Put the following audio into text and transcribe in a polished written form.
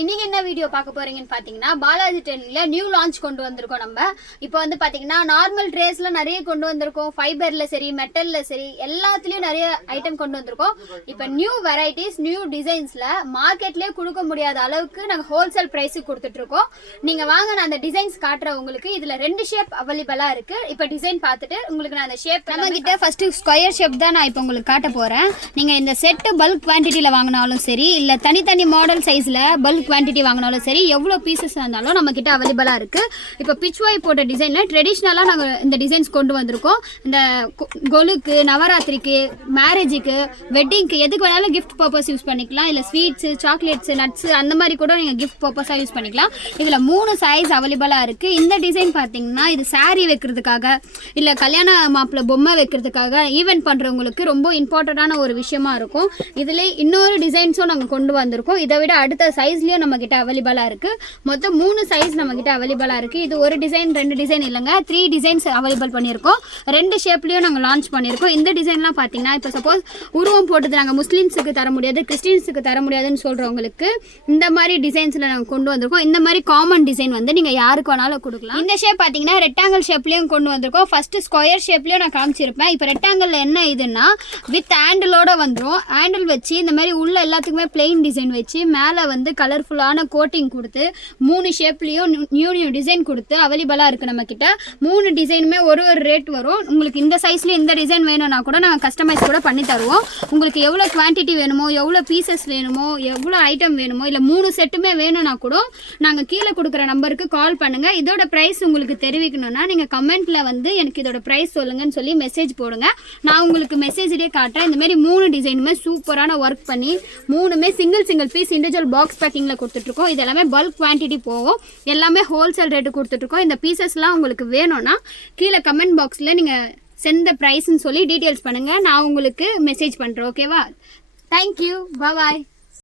இன்னைக்கு என்ன வீடியோ பார்க்க போறீங்கன்னு பாத்தீங்கன்னா பாலாஜி ட்ரெண்டிங்ல நியூ லான்ச் கொண்டு வந்திருக்கோம். நம்ம இப்போ வந்து பாத்தீங்கன்னா நார்மல் ட்ரேஸ்ல நிறைய கொண்டு வந்திருக்கோம். ஃபைபர்ல சரி மெட்டல்ல சரி எல்லாத்துலயும் நிறைய ஐட்டம் கொண்டு வந்திருக்கோம். இப்போ நியூ வெரைட்டிஸ் நியூ டிசைன்ஸ்ல மார்க்கெட்லயே கொடுக்க முடியாத அளவுக்கு நாங்க ஹோல்சேல் பிரைஸுக்கு கொடுத்துட்டு இருக்கோம். நீங்க வாங்க, நான் அந்த டிசைன்ஸ் காட்டுறேன் உங்களுக்கு. இதுல 2 ஷேப் அவைலபிளா இருக்கு. இப்போ டிசைன் பார்த்துட்டு உங்களுக்கு நான் அந்த ஷேப் நம்ம கிட்ட ஃபர்ஸ்ட் ஸ்கொயர் ஷேப் தான் நான் இப்போ உங்களுக்கு காட்ட போறேன். நீங்க இந்த செட் பல்க் குவான்டிட்டியில வாங்கினாலும் சரி, இல்ல தனித்தனி மாடல் சைஸ்ல பல்க் குவான்டிட்டி வாங்கினாலும் சரி, எவ்வளோ பீசஸ் இருந்தாலும் நம்ம கிட்ட அவைலபிளாக இருக்குது. இப்போ பிச்வாய் போட்ட டிசைனில் ட்ரெடிஷ்னலாக நாங்கள் இந்த டிசைன்ஸ் கொண்டு வந்திருக்கோம். இந்த கொலுக்கு, நவராத்திரிக்கு, மேரேஜுக்கு, வெட்டிங்க்கு எதுக்கு வேணாலும் கிஃப்ட் பர்பஸ் யூஸ் பண்ணிக்கலாம். இல்லை ஸ்வீட்ஸு, சாக்லேட்ஸு, நட்ஸு அந்த மாதிரி கூட நீங்கள் கிஃப்ட் பர்பஸாக யூஸ் பண்ணிக்கலாம். இதில் 3 சைஸ் அவைலபிளாக இருக்குது. இந்த டிசைன் பார்த்தீங்கன்னா இது சாரீ வைக்கிறதுக்காக, இல்லை கல்யாண மாப்பிள்ளை பொம்மை வைக்கிறதுக்காக, ஈவெண்ட் பண்ணுறவங்களுக்கு ரொம்ப இம்பார்ட்டண்ட்டான ஒரு விஷயமா இருக்கும். இதில் இன்னொரு டிசைன்ஸும் நாங்கள் கொண்டு வந்திருக்கோம். இதை விட அடுத்த சைஸ்லயும் நம்ம கிட்ட அவைலபிளாக இருக்கு. மொத்தம் 3 சைஸ் நம்ம கிட்ட அவைலபிளாக இருக்கு. இது ஒரு டிசைன் 2 டிசைன் இல்லைங்க, 3 டிசைன்ஸ் அவைலபிள் பண்ணியிருக்கோம். 2 ஷேப்லயும் நாங்கள் லான்ச் பண்ணியிருக்கோம். இந்த டிசைன்லாம் பார்த்தீங்கன்னா இப்போ சப்போஸ் உருவம் போட்டது நாங்கள் முஸ்லீம்ஸுக்கு தர முடியாது, கிறிஸ்டின்ஸுக்கு தர முடியாதுன்னு சொல்றவங்களுக்கு இந்த மாதிரி டிசைன்ஸ்ல நாங்கள் கொண்டு வந்திருக்கோம். இந்த மாதிரி காமன் டிசைன் வந்து நீங்க யாருக்கு வேணாலும் கொடுக்கலாம். இந்த ஷேப் பார்த்தீங்கன்னா ரெக்டாங்கிள் ஷேப்லயும் கொண்டு வந்திருக்கோம். ஃபர்ஸ்ட் ஸ்கொயர் ஷேப்லயும் நான் காமிச்சிருப்பேன். இப்போ ரெக்டாங்கிள் என்ன இதுன்னா வித் ஹேண்டிலோட வந்துடும். ஹேண்டில் வச்சு இந்த மாதிரி உள்ள எல்லாத்துக்குமே பிளெயின் டிசைன் வச்சு மேலே வந்து கலர்ஃபுல்லான கோட்டிங் கொடுத்து 3 ஷேப்லேயும் நியூ டிசைன் கொடுத்து அவைலபிளாக இருக்குது நம்மக்கிட்ட. 3 டிசைனுமே ஒரு ரேட் வரும். உங்களுக்கு இந்த சைஸ்லேயும் இந்த டிசைன் வேணும்னா கூட நாங்கள் கஸ்டமைஸ் கூட பண்ணி தருவோம். உங்களுக்கு எவ்வளோ குவான்டிட்டி வேணுமோ, எவ்வளோ பீசஸ் வேணுமோ, எவ்வளோ ஐட்டம் வேணுமோ, இல்லை 3 செட்டுமே வேணும்னா கூட நாங்கள் கீழே கொடுக்குற நம்பருக்கு கால் பண்ணுங்கள். இதோட ப்ரைஸ் உங்களுக்கு தெரிவிக்கணும்னா நீங்கள் கமெண்ட்டில் வந்து எனக்கு இதோட ப்ரைஸ் சொல்லுங்கன்னு சொல்லி மெசேஜ் போடுங்க. நான் உங்களுக்கு மெசேஜ்லேயே காட்டுறேன். இந்த மாதிரி 3 டிசைனுமே சூப்பரான ஒர்க் பண்ணி 3மே சிங்கிள் பீஸ் இண்டிவிஜுவல் பாக்ஸ் பேக்கிங்கில் கொடுத்துட்ருக்கோம். இது எல்லாமே பல்க் குவான்டிட்டி போகும். எல்லாமே ஹோல்சேல் ரேட்டு கொடுத்துட்ருக்கோம். இந்த பீசஸ்லாம் உங்களுக்கு வேணும்னா கீழே கமெண்ட் பாக்ஸில் நீங்கள் சென்ட் ப்ரைஸ்ன்னு சொல்லி டீட்டெயில்ஸ் பண்ணுங்கள். நான் உங்களுக்கு மெசேஜ் பண்ணுறேன். ஓகேவா? தேங்க்யூ. பாய்.